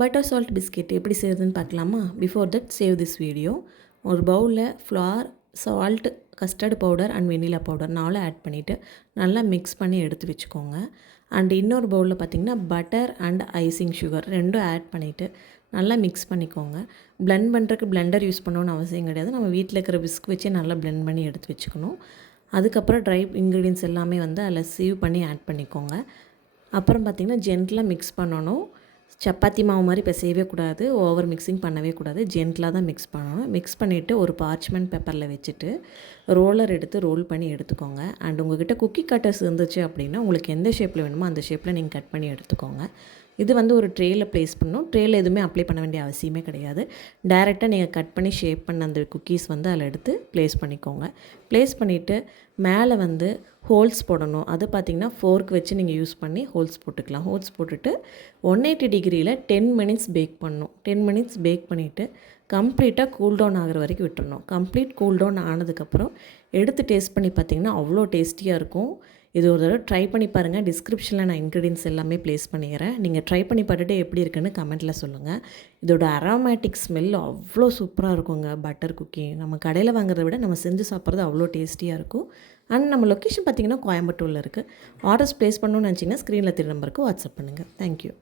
Butter salt biscuit எப்படி செய்கிறதுன்னு பார்க்கலாமா? Before that save this video. ஒரு பவுலில் flour, salt, custard powder and vanilla powder 4 add பண்ணிவிட்டு நல்லா மிக்ஸ் பண்ணி எடுத்து வச்சுக்கோங்க. அண்ட் இன்னொரு பவுலில் பார்த்திங்கன்னா butter and icing sugar 2 add பண்ணிவிட்டு நல்லா மிக்ஸ் பண்ணிக்கோங்க. பிளெண்ட் பண்ணுறதுக்கு பிளெண்டர் யூஸ் பண்ணணும்னு அவசியம் கிடையாது. நம்ம வீட்டில் இருக்கிற விஸ்க் வச்சே நல்லா பிளெண்ட் பண்ணி எடுத்து வச்சுக்கணும். அதுக்கப்புறம் ட்ரை இன்க்ரீடியன்ஸ் எல்லாமே அதில் சீவ் பண்ணி ஆட் பண்ணிக்கோங்க. அப்புறம் பார்த்திங்கன்னா ஜென்டலாக மிக்ஸ் பண்ணணும். சப்பாத்தி மாவு மாதிரி பிசையவே கூடாது, ஓவர் மிக்சிங் பண்ணவே கூடாது, ஜென்டலாக தான் மிக்ஸ் பண்ணணும். மிக்ஸ் பண்ணிவிட்டு ஒரு பார்ச்மெண்ட் பேப்பரில் வச்சுட்டு ரோலர் எடுத்து ரோல் பண்ணி எடுத்துக்கோங்க. அண்ட் உங்கள்கிட்ட குக்கி கட்டர்ஸ் இருந்துச்சு அப்படின்னா உங்களுக்கு எந்த ஷேப்பில் வேணுமோ அந்த ஷேப்பில் நீங்கள் கட் பண்ணி எடுத்துக்கோங்க. இது ஒரு ட்ரேயில் ப்ளேஸ் பண்ணணும். ட்ரேயில் எதுவுமே அப்ளை பண்ண வேண்டிய அவசியமே கிடையாது. டைரெக்டாக நீங்கள் கட் பண்ணி ஷேப் பண்ண அந்த குக்கீஸ் அதில் எடுத்து ப்ளேஸ் பண்ணிக்கோங்க. ப்ளேஸ் பண்ணிவிட்டு மேலே ஹோல்ஸ் போடணும். அது பார்த்திங்கன்னா ஃபோர்க் வச்சு நீங்கள் யூஸ் பண்ணி ஹோல்ஸ் போட்டுக்கலாம். ஹோல்ஸ் போட்டுட்டு 180 டிகிரியில் 10 மினிட்ஸ் பேக் பண்ணணும். 10 மினிட்ஸ் பேக் பண்ணிவிட்டு கம்ப்ளீட்டாக கூல் டவுன் ஆகிற வரைக்கும் விட்டுறணும். கம்ப்ளீட் கூல் டவுன் ஆனதுக்கப்புறம் எடுத்து டேஸ்ட் பண்ணி பார்த்திங்கன்னா அவ்வளோ டேஸ்டியாக இருக்கும். இது ஒரு தடவை ட்ரை பண்ணி பாருங்கள். டிஸ்கிரிப்ஷனில் நான் இன்க்ரீடியன்ஸ் எல்லாமே ப்ளேஸ் பண்ணிக்கிறேன். நீங்கள் ட்ரை பண்ணி பார்த்துட்டு எப்படி இருக்குன்னு கமெண்ட்டில் சொல்லுங்கள். இதோட அரோமேட்டிக் ஸ்மெல் அவ்வளோ சூப்பராக இருக்குங்க. பட்டர் குக்கி நம்ம கடையில் வாங்குறத விட நம்ம செஞ்சு சாப்பிட்றது அவ்வளோ டேஸ்டியாக இருக்கும். அண்ட் நம்ம லொக்கேஷன் பார்த்திங்கன்னா கோயம்புத்தூரில் இருக்குது. ஆர்டர்ஸ் ப்ளேஸ் பண்ணணும்னு நினச்சிங்கன்னா ஸ்க்ரீனில் தெரிய நம்பருக்கு வாட்ஸ்அப் பண்ணுங்கள். தேங்க்யூ.